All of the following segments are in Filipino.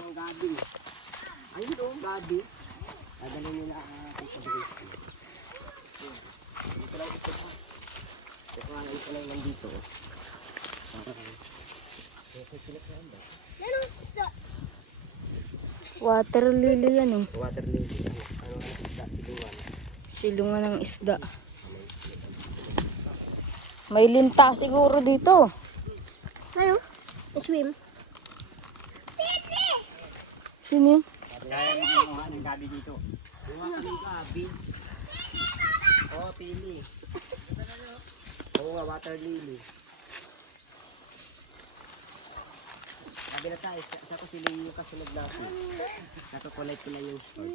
ang gabi. Ayun doon, gabi. Dadalhin nila ang Tito Grace. Dito lang ito ha. Ito nga lang ito lang nandito. Water lily yan oh. Water lily. Ano ang isda? Silungan. Silungan ng isda. May linta siguro dito. Ano? Swim. Sino yun? Kaya naman ng gabi dito. Bunga ka ng gabi. Oo, pili. Oo nga, water lily. Sabi na tayo, sa ko sila yung kasunod natin. Nakakulay ko lang yung short.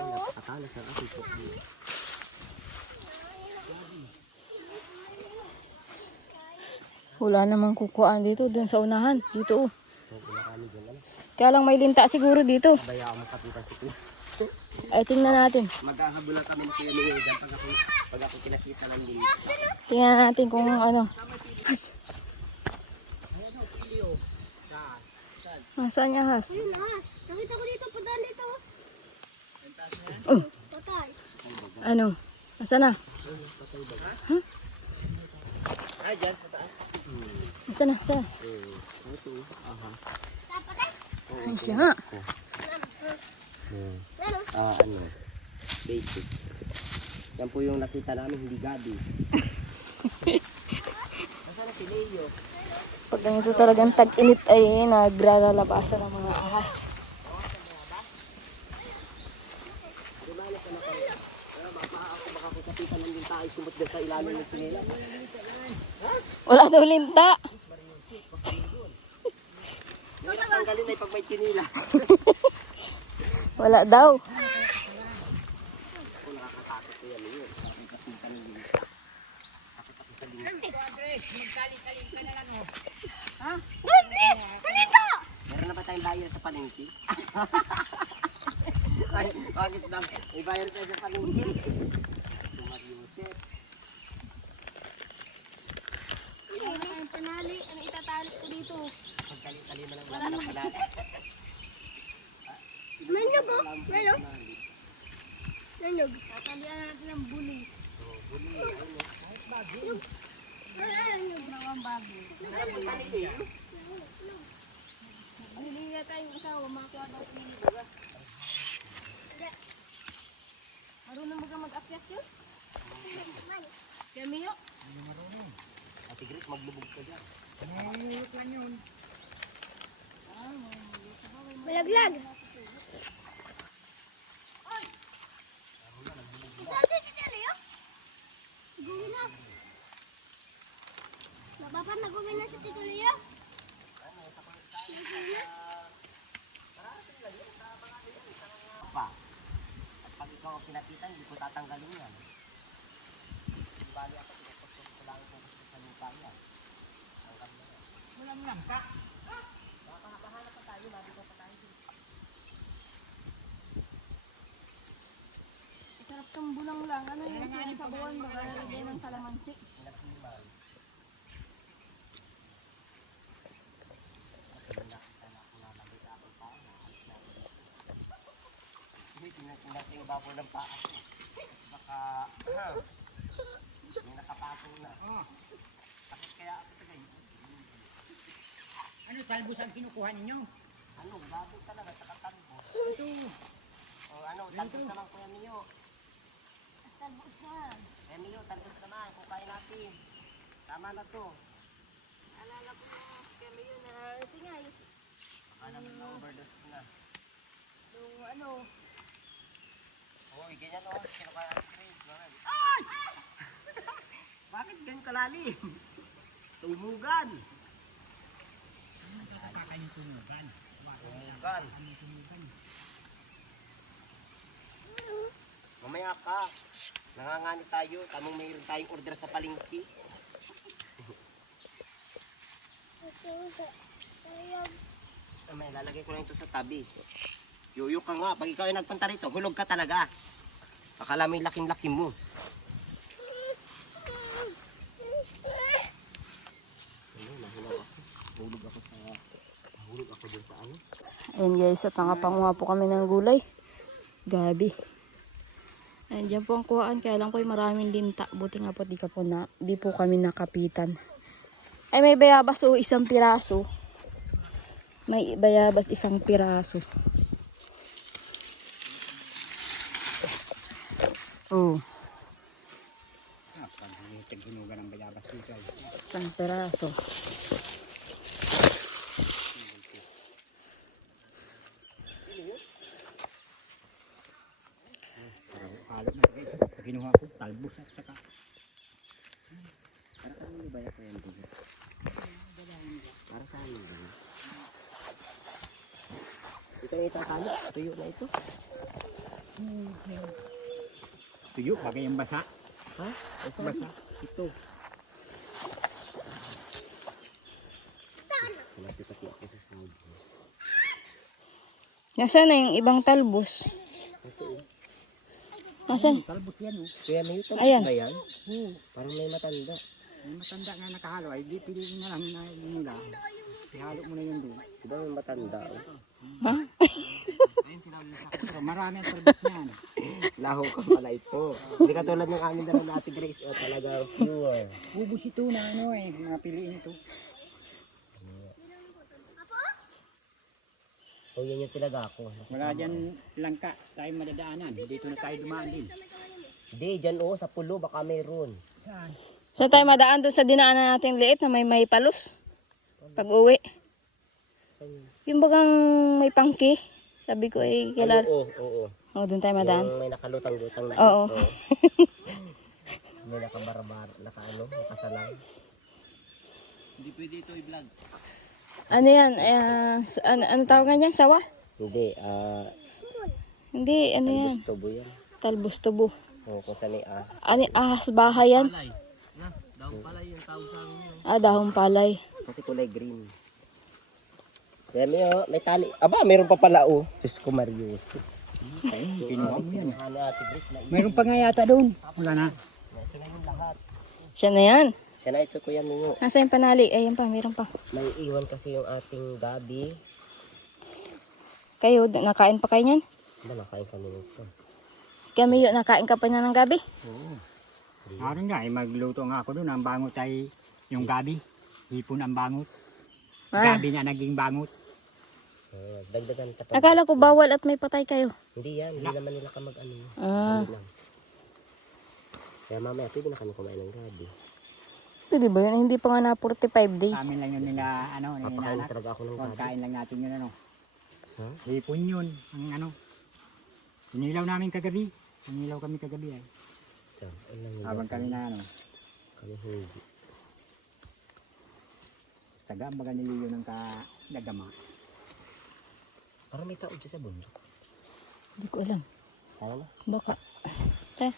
Napakatalas na kasi ito. Wala namang kukuhaan dito. Dun sa unahan. Dito oh. Kaya lang may linta siguro dito. Bayaan mo kapitan si Kuya. Ay, tingnan natin. Maghahabulan kami ng Kuya Miguel pag ako kinakita ng dito. Tingnan natin kung ano. Has. Nasaan niya, Has? Ayun na. Nakita ko dito. Padaan dito. Oh, Patay. ano? Nasaan na? Huh? Ay, dyan, sa taas. Nasaan na? Nasaan na? Ito, aha. Patay. Ay, siya nga. Ano? Basic. Yan po yung nakita namin, hindi gabi. Nasaan na si Leo? Pag ganito talagang tag-init ay nagralabasan ng mga ahas. Baka kung kapitan lang din tayo sumot din sa ilalim ng sinila. Wala daw linta. Yung natanggalin ay pag may chinila. Wala daw. Kung nakakatakot ko yan yun. Kapitan ng dito. Meron na ba tayong buyer sa palengke? Ay, bakit lang? May buyer tayo sa palengke. Tumag Yusef. Ang panali. Ano itatali ko dito? Pagkali-kali na lang wala ng panali. Menyog oh. Menyog. Menyog. Tatalian natin ng buli. Buli, ayun o. Menyog. Nawang bago. Bili na tayong asawa. Makakuha daw sa mga buga. Marunong baga mag-akyat yun? Kaya Mio? Ate Grace, maglubog ka dyan. Malaglag. Saan dito dyan Leo? Gumi na. Dapat nagumi na si Tito Leo? Pa. At pag ikaw ang pinapitan, hindi ko tatanggalin yan. Di bali ako, pinapasok ko lang kung gusto sa lupa yan. Tanggal na yan. Walang langka. Baka bahala pa tayo, mabito pa tayo. Sarap kang bulang lang. Ano yung sinasabawan ba? Lagay ng kalamansi. Pinasiman. Tinating babo ng paa ko. Baka, may nakapatong na. Takot kaya ako sa ganyan. Ano, talbos ang kinukuha ninyo? Ano, babo talaga, saka talbo. Ito. O ano, talbos naman Kuya Mio. Talbos na. Kuya Mio, talbos naman, kukain natin. Tama na to. Alala ko na kami yun na singay. Baka naman na-overdose na. Nung ano. Uy, ganyan o, kinukaya ang Grace. Ay! Bakit ganyan kalalim? Tumugan. Kakayong tumugan. Tumugan. Mamaya ka. Nanganganib tayo. Tamang mayroon tayong order sa palengke. May lalagay ko lang ito sa tabi. Yuyo ka nga. Pag ikaw ay nagpunta rito, hulog ka talaga. Akala may laking-laki mo. Ano, nahulog ako. Hulog ako sa ako dun sa ano. Ayan guys, at nakapanguha po kami ng gulay. Gabi. Ayan, dyan po ang kuhaan. Kaya lang ko maraming linta. Buti nga po di po kami nakapitan. Ay, may bayabas o isang piraso. May bayabas isang piraso. Oh, Pag taghinugan ng bayabas dito. isang piraso. Halot na guys. Pag kinuha ko, talbos at saka. Para kanino ba yan yan dito? Para sa amin ba yun? Ito yung itatalo. Tuyo na ito. Tuyo, bagay yung basa. Ha? Ay sabi. Basa. Ito. Malapit-lapit ako sa sahod. Nasaan na yung ibang talbos? Ito eh. Nasaan? Talbos yan oh. Kaya may ito Ayan. ba yan? Parang may matanda. May matanda nga nakahalo ay di piliin na lang na inula. Ihalo mo na yun doon. Diba may matanda? Oh? Ha? Pero marami ang talbos niyan. Laho ka pala ito. Hindi ka tulad ng amin na natin Grace. Oh, talaga pure. Ubus ito na ano eh. Mga piliin ito. O yan yung talaga ako. Wala dyan langka. Tayo madadaanan. Dito na tayo dumaan din. Hindi, dyan sa pulo. Baka mayroon. Saan? So tayo madaan doon sa dinaanan natin liit na may palos. Pag uwi. Saan yun? Yung bagang may pangki. Sabi ko eh, kilala. Oo. Oo, doon tayo madaan. Yung may nakalutang-lutang na Oo. ito. May nakabarbar, nakasalang. Hindi pwede ito i-vlog. Ano yan? Ano tawag nga yan? Sawa? Hindi, Hindi, ano yan? talbos tubo yan. Talbos tubo. Oo, kung saan ay Ano, ahas bahay yan? Dahong palay yung tawag sa amin yun. Dahong palay. Kasi kulay green. Yan may tali. Aba, mayroon pa pala Diyos ko, Marius. Ay, kinuha mo yan. Ano ate Grace, Mayroon pa nga yata doon. Wala na. yung lahat. Siya na yan. Siya na ito, Kuya Mingo. Nasa yung panali. Ayan pa, meron pa. May iwan kasi yung ating gabi. Kayo, nakain pa kayo niyan? Ba, nakain kami nito. Kami yun, nakain ka pa niya ng gabi? Oo. Meron nga eh. Magluto nga ako doon. Ang bangot ay yung gabi. Hipon ang bangot. Gabi na naging bangot. Dagdagan ka pa. Akala ko bawal at may patay kayo. Hindi yan, hindi naman nila ka mag-ano. Ah, Ano lang. Kaya mamaya, pwede na kami kumain ng gabi. pwede ba yun? Hindi pa nga na 45 days. Sa amin lang yun nila, ano, Papakain nilalahat. talaga ako ng gabi. Pagkain lang natin yun, ano. Ha? Hipon yun, ang ano. Inilaw namin kagabi. Inilaw kami kagabi ay. Diyan, lang yun. Habang kami na, ano. Kami hindi. Taga, baga niliyo ng kadagama. Parang may tao dyan sa bundok. Hindi ko alam. Tayo na. Baka. Tayo.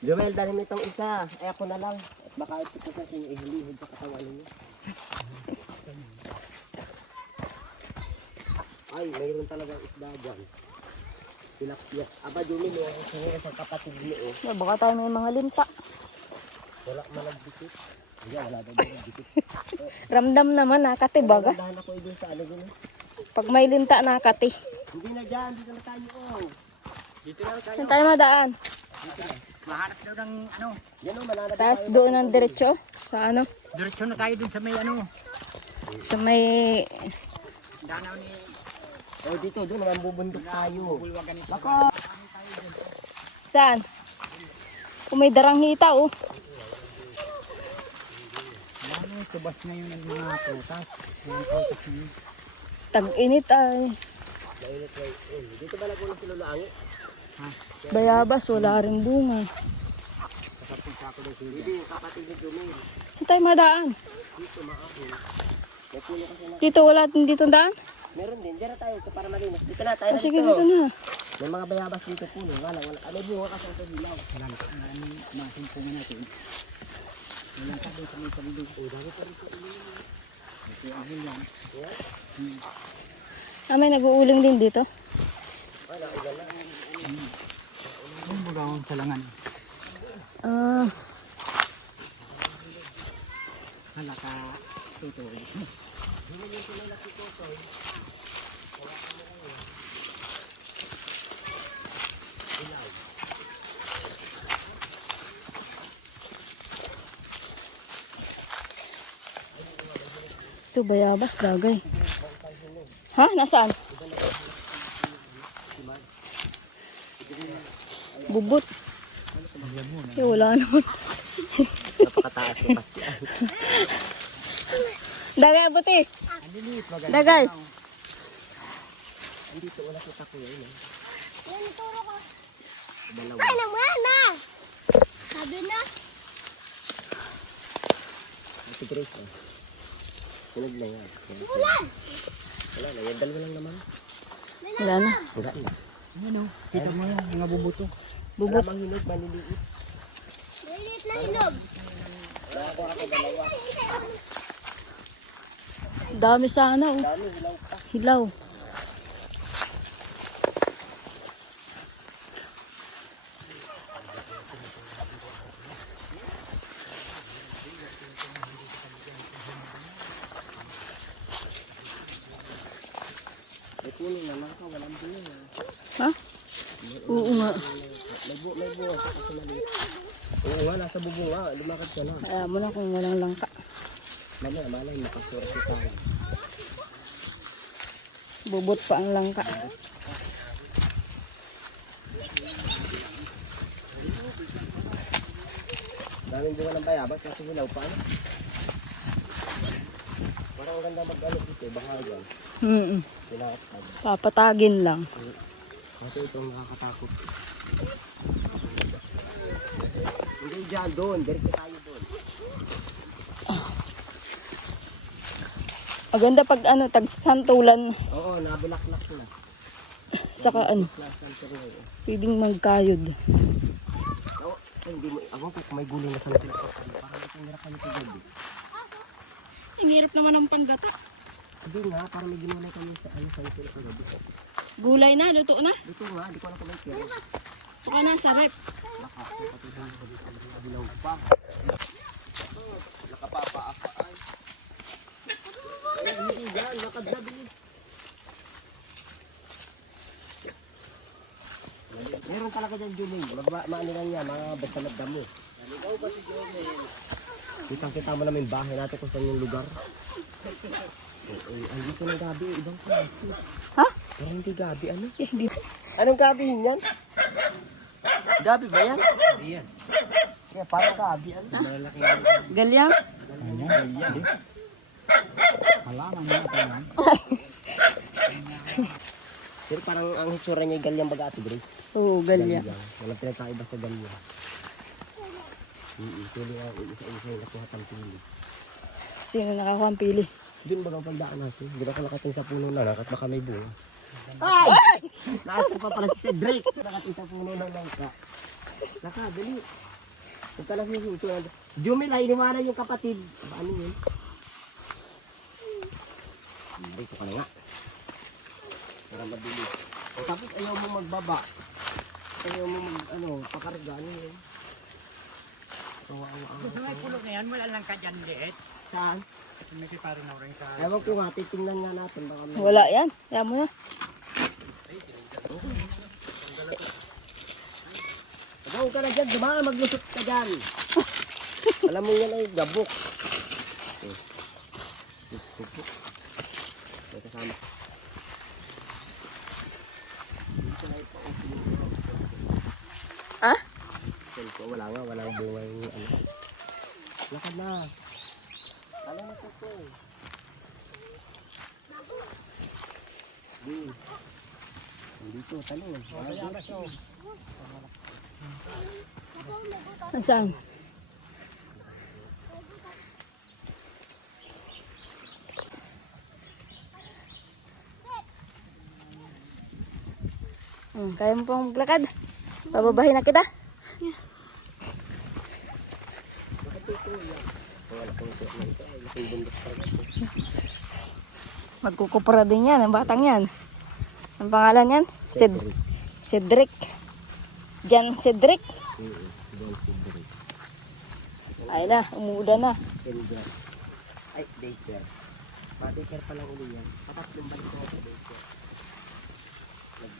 Jomel, dali mo itong isa. Ay ako na lang. At baka ito ko kasi ihilihod sa katawan ninyo. Ay, mayroon talagang isda dyan. Tilapia. Aba, Jomel, yung sa kapatid mo. Baka tayo may mga linta. Wala malagdikit. Hindi, wala daw malagdikit. Ramdam naman, nakati baga. Dahan ako doon sa ano dun. Pag may linta, nakati. Hindi na dyan, dito na tayo. Dito na tayo. Saan tayo madaan? Mahanap daw ng, ano. Yan o, mananap Tapos doon ang diretso. Sa ano? Diretso na tayo dun sa may, ano. Sa may... Danaw ni Oh, dito, doon naman bubundok tayo. Bulwagan ito. Lako! Saan? Kung may daranghita, oh. Ano, tubas na yun ng mga prutas. Yung prutas na yun. Tag-init ay. Mainit na yun. Dito ba nagulang si Lolo Angi? Bayabas, wala rin bunga. Kasapunta ako daw sila. Hindi, kapatid ni Jomel. Saan tayo madaan? Dito, maakin. May puno kasi na. Dito, wala din dito daan? Meron din, dyan na tayo ito para malinis. Dito na, tayo na Sige, dito. dito na. May mga bayabas dito puno. Wala. May bunga kasi ito hilaw. Wala na. Mga simpungan natin. Walang ka doon sa may palibig. Oh, dami pa rin sa ilo. Ito ahil yan. May nag-uuling din dito. Wala, ilan na. Ang bagawang salangan. Ah, Hala ka tutuloy. Ito, bayabas, dagay. Ha? Nasaan? Bubot. Wala naman. Napakataas yung pasti. Dagay, abuti. Dagay. Andito, wala kita ko yun. Yan, turo ko. Dalawa. Ay, naman na. Sabi na. Si Grace, oh. Sunod na yan. Ulan. Wala na, yung dalawa lang naman. Wala na. Wala na. Ano? Kita mo yan, mga bubuto. Wala mang hinog, maliliit. Maliit na hinog. Dami sana, oh. Dami, hilaw pa. Hilaw. May puno naman ka, walang bunga. Ha? Oo nga. May bunga sa kasi maliit. Oo nga, nasa bubunga. Lumakad ka lang. Kaya mo na kung walang langka. Mamaya, malay, makasura tayo. Bubot pa ang langka. Daming bunga ng bayabas kasi hilaw pa. Ano? Parang ang ganda mag-ano dito, baka dyan. Pinakatag. Papatagin lang. Kasi itong nakakatakot. Hindi dyan, doon. Diretso tayo doon. Maganda pag ano, tagsantulan. Oo, nabulaklak na. Saka ano, Santulan. pwedeng magkayod. Oo, hindi mo, ako kung may gulay na santulan. Parang ito nira kami sa gabi. Ang hirap naman ang panggata. Hindi nga, parang may ginulay kami sa santulan sa gabi. Gulay na, luto na. Dito nga, di ko alam kung may kaya. Ito ka na sa rep. Dilaw pa. Nakapapa-apa ay. Ay, hindi yan, nakadabilis. Meron talaga dyan, Juming. Maano lang yan, mga bagtalag damo. Naligaw ba si Juming? Kitang-kita mo namin bahay natin kung saan yung lugar. Ay, dito ng gabi, ibang klase. Ha? Pero hindi gabi, ano? Eh, di. Anong gabi yan? Gabi ba yan? Hindi yan. Kaya parang gabi, ano? Malalaki yan. Galyang? Ayan. Halaman niya ito yan. Pero parang ang hitsura niya yung galyang baga, Ate Grace. Oo, galyang. Walang pinagkaiba sa galyang. Pili ang isa-isa yung nakuha ng pili. Sino nakakuha ang pili? Doon bagang pagdaan natin. Hindi ako nakating sa puno na, nakat baka may bunga. Ay! Naasar pa pala si Cedric. Nakating sa puno ng langka. Naka, dali. Huwag ka lang yung ito. Si Jumel ay iniwanan yung kapatid. Ano yun? Dito ka na nga. Para mabilis. Tapos ayaw mo magbaba. Ayaw mo pakarga. Ano yun? Gusto mo yung pulo na yan, wala lang ka dyan liit. Saan? May parang na rin sa... Ewan ko nga, titingnan nga natin. Baka may... Wala yan. Kaya mo na. Huwag ka na dyan, dumaan, maglusot ka dyan. Alam mo yan ay gabok. May kasama. Ah? Wala nga, walang bunga yung ano. Lakad na. Alam mo ito ko. Dito, talon. Nasaan? Kaya mo pang maglakad? Pababahin na kita? Magkukupra din yan, ang batang yan. Ang pangalan yan? Cedric. Jan Cedric. Ay na, umuulan na. Ay, daycare. Pa-daycare pa lang uli yan. Patatlong balik ko sa daycare.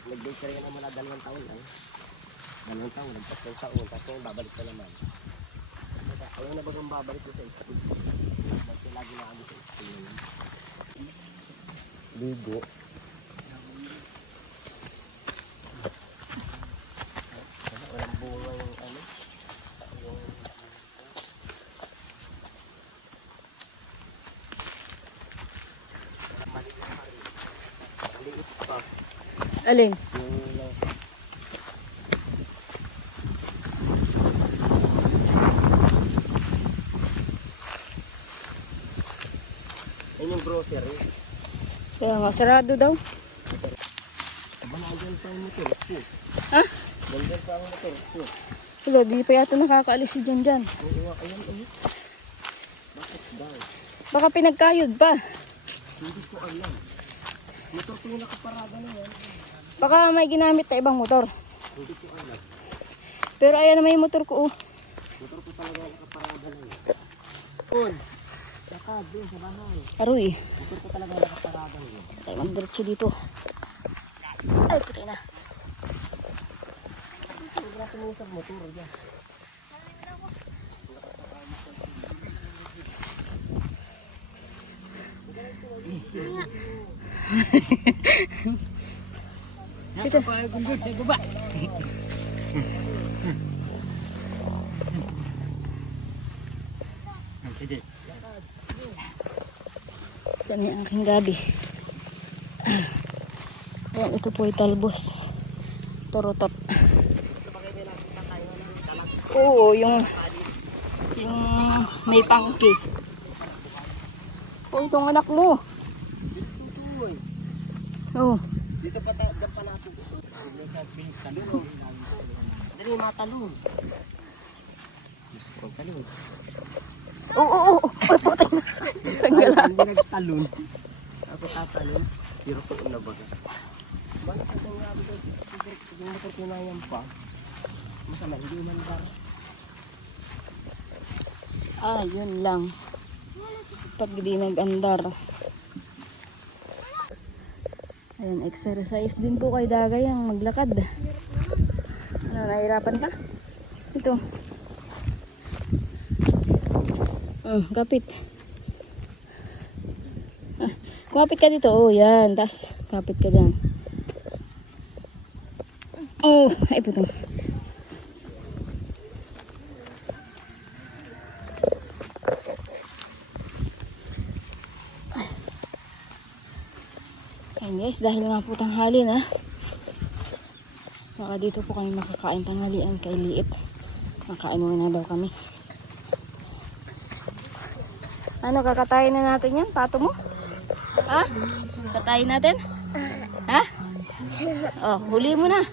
Nag-daycare yan mula 2 taon lang. 2 taon, nagpas 1 taon. Tapos babalik ka naman. Ayaw na bagang babalik ko sa school. lagi na kami sa school. Ligo. Walang bunga yung ano. Yung maliit pa. Alin? Yung yun yung grocery. Kaya nga, sarado daw. Aba, nandyan pa yung motor ko. Ha? Nandyan pa ang motor ko. Wala, di pa yata nakakaalis si Jan dyan. Oo, ayan, ayan. Bakit daw? Baka pinagkayod pa. Hindi ko alam. Motor ko yung nakaparada na yan. Baka may ginamit na ibang motor. Hindi ko alam. Pero ayan na may motor ko. Oh. Motor ko talaga nakaparada na yan. Yun. Lakad doon sa bahay. Aroy. Motor ko talaga nakaparada na yan. Tayo mandiretso dito. Ay, putay na. Wala ko nung sa motor dyan. Dito. Gundod sa baba. Sige. Saan yung aking gabi? Ayan, ito po ay talbos. Torotot. Oo, yung may pangki. Oh, itong anak mo. Oh, Dito pa natin. Dali, matalon. Diyos ko, talon. oh. Ay, putay na. Tanggalan. Hindi nagtalon. Ako tatalon. Pero ko na baga. Bakit ito nga ako yung motor ko na yan pa? Masama, hindi man ba? Ah, yun lang. Pag di nag-andar. Ayan, exercise din po kay Dagay ang maglakad. Ano, nahirapan ka? Ito. Kapit. Kumapit ka dito. Oh, yan. Tas, kapit ka dyan. Oh, ay putang. Ayan guys, dahil nga po tanghali na. Baka dito po kami makakain tanghalian kay Liit. Makain muna daw kami. Ano, kakatayin na natin yan? Pato mo? Ha? Katayin natin? Ha? Oh, huli mo na.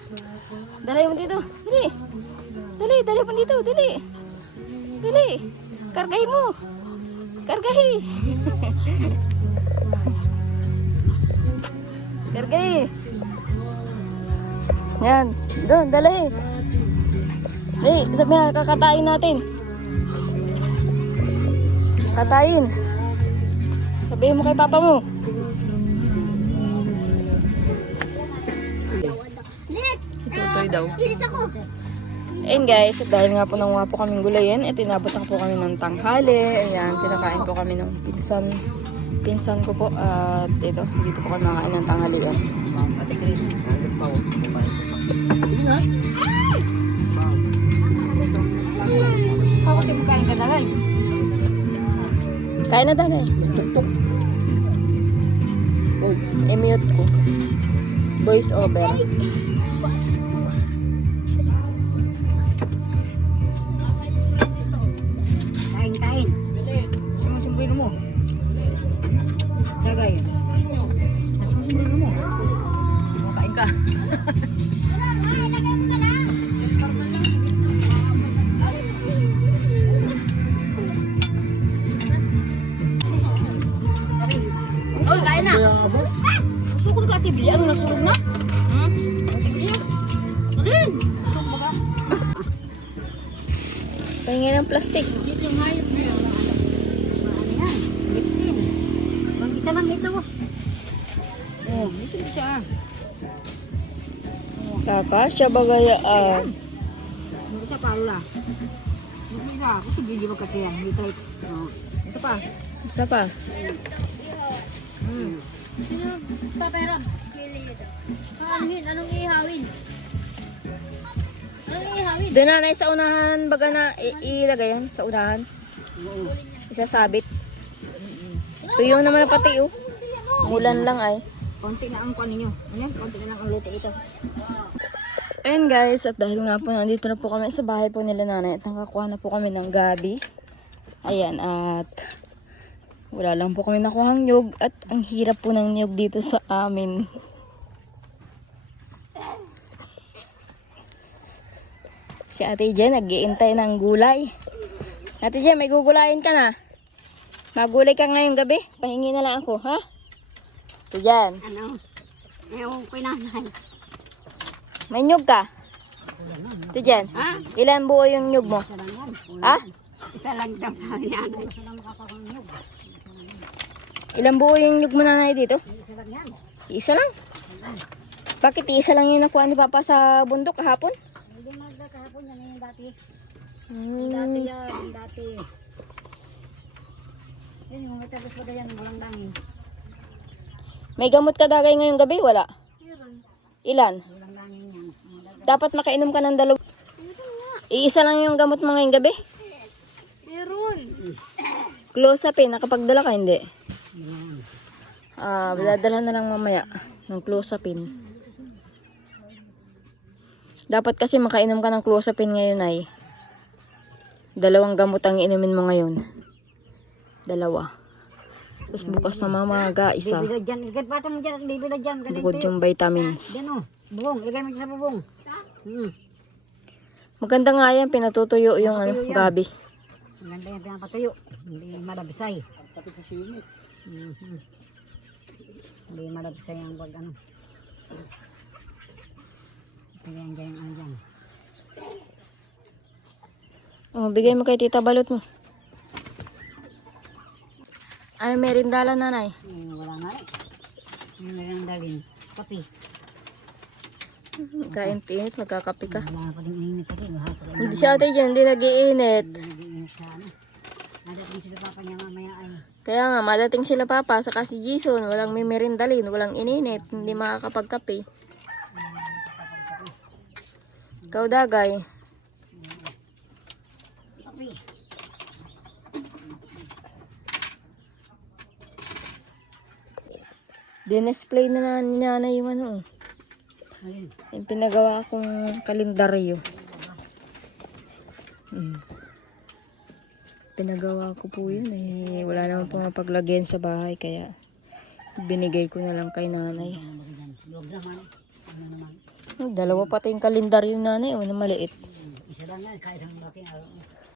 Dali mo dito. Dali. Dali mo dito. Dali. Kargahin mo. Kargahin. Kargahin. Yan. Doon, dali. Dali, sabi nga, kakatayin natin. Katayin. Sabihin mo kay papa mo. Lit! Tutoy daw. Iris ako! Ayun guys, dahil nga po nanguha po kaming gulayan, tinabot na po kami ng tanghali. Ayan, kinakain po kami ng pinsan ko po. At ito, dito po kami makain ng tanghalian. Ate Chris, ano pa o? Ako din mo kain ka dagay. Kain na dagay. Tuktok. Oh, i-mute ko. Voice over. Kain. Sumusumbrero mo. Dagay. Sumusumbrero mo. Kain ka. Oy, kain na! Sukul ka, tibili. Ano nasunog na? Tibili yun. Alin? Sukul ba ka? Pahingi ng plastic. Dito yung hayop na yun. Ano yan? Bitsin. Sangkita lang ito. Oh, dito siya. Kakasya bagayaan. Hindi ka pala. Hindi ka. Gusto hindi magkatiyang. Dito. Ito pa. Isa pa. Sino papera? Anong ihawin? Anong ihawin? Doon nanay sa unahan baga na ilagay yan sa unahan. Isasabit. Tuyo naman na pati oh. Mulan lang ay. Konti na ang kuha ninyo. Ano? Konti na lang ang luto ito. Ayun guys, at dahil nga po nandito na po kami sa bahay po nila nanay at nakakuha na po kami ng gabi. Ayan, at wala lang po kami nakuhang nyug at ang hirap po ng nyug dito sa amin. Si Ate Jen nag-iintay ng gulay. Ate Jen, may gugulayin ka na. Magulay ka ngayong gabi. Pahingi na lang ako, ha? Ate Jen. Ano? Yung pinanay. May nyug ka? Ate Jen, Ha? ilan buo yung nyug mo? Ha? Isa lang daw sa amin nanay. Ilan buo yung nyug mo nanay dito? Isa lang yan. Isa lang? Bakit isa lang yung nakuha ni Papa sa bundok kahapon? Hindi magda kahapon yan yung dati. Hmm. Dati yan, dati. Yun yung matapos ba yan, walang dangin. May gamot ka dagay ngayong gabi? Wala? Ilan? Walang dangin yan. Dapat makainom ka ng dalawa. Iisa lang yung gamot mo ngayong gabi? Meron. Clozapine, nakapagdala ka hindi? Dadalhan na lang mamaya ng Clozapine. Dapat kasi makainom ka ng Clozapine ngayon ay 2 gamot ang inumin mo ngayon. 2. Tapos bukas na mamaga, isa. Bibila dyan. Ikad pa mo dyan. Bibila dyan. Bukod yung vitamins. Yan o. Bubong. Ilagay mo dyan sa bubong. Maganda nga yan, pinatutuyo yung Pinatutuyo yan. gabi. Ang ganda yung pinapatuyo. Hindi malabisay. Pati sa singit. Hindi malabisay ang pag ano. Yan dyan ang dyan. Oh, bigay mo kay Tita Balot mo. Ay, merindala nanay. Wala nga eh. Ano na lang dalhin? Kapi. Kainit, magkakape ka. Wala pa rin init kasi. Hindi siya ate dyan, hindi nag-iinit. Nag-iinit sa ano. Nadating sila papa niya mamaya ay. Kaya nga, madating sila Papa, saka si Jason, walang may merindalin, walang ininit, hindi makakapagkape. Ikaw dagay. Kapi. Dinesplay na ni nanay yung ano. Ayun. Yung pinagawa kong kalendaryo. Pinagawa ko po yun eh. Wala naman po mapaglagyan sa bahay kaya binigay ko na lang kay nanay. Luwag naman. Ano naman. 2 pati yung kalendaryo nanay. Ano maliit. Isa lang yan. Kaisang laki.